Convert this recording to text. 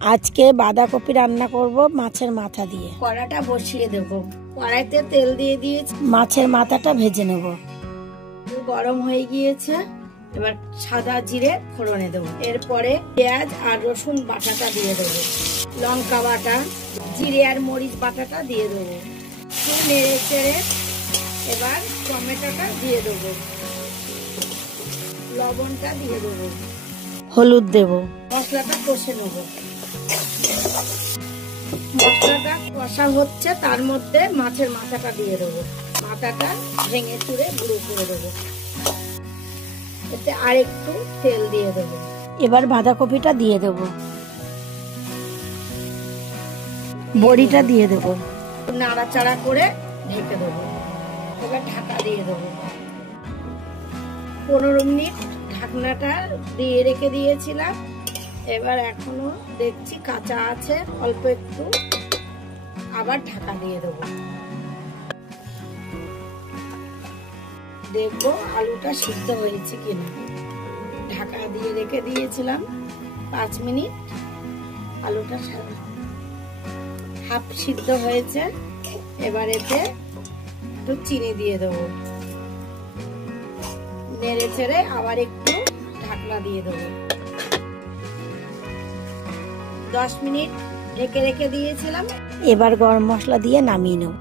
আজকে বাঁধাকপি রান্না করব মাছের মাথা দিয়ে। কড়াটা বসিয়ে দেব, কড়াইতে তেল দিয়ে দিয়েছি, মাছের মাথাটা ভেজে নেব। গরম হয়ে গিয়েছে, এবার সাদা জিরে ফোড়নে দেবো। এরপরে পেঁয়াজ আর রসুন বাটাটা দিয়ে দেবো, লঙ্কা বাটা, জিরে আর মরিচ বাটাটা দিয়ে দেবো। নেড়ে চেড়ে এবার টমেটোটা দিয়ে দেবো, লবণটা দিয়ে দেবো, হলুদ দেব, মশলাটা কষে নেবো। মশলাটা কষা হচ্ছে, তার মধ্যে মাছের মাথাটা দিয়ে দেবো। মাথাটা ভেঙে চুড়ে গুঁড়ো করে দেবো, এতে আর একটু তেল দিয়ে দেবো। এবার বাঁধাকপিটা দিয়ে দেবো, বড়িটা দিয়ে দেবো, নাড়াচাড়া করে ঢেকে দেবো। এবার ঢাকা দিয়ে দেবো। 15 মিনিট ঢাকনাটা দিয়ে রেখে দিয়েছিলাম। এবার এখনো দেখছি কাঁচা আছে অল্প একটু, আবার ঢাকা দিয়ে দেবো। দেখবো আলুটা সিদ্ধ হয়েছে কিনা। ঢাকা দিয়ে রেখে দিয়েছিলাম 5 মিনিট, আলুটা হাফ সিদ্ধ হয়েছে। এবার এতে একটু চিনি দিয়ে দেবো, নেড়ে চেড়ে আবার একটু ঢাকনা দিয়ে দেবো। 10 মিনিট ঢেকে রেখে দিয়েছিলাম। এবার গরম মশলা দিয়ে নামিয়ে নেব।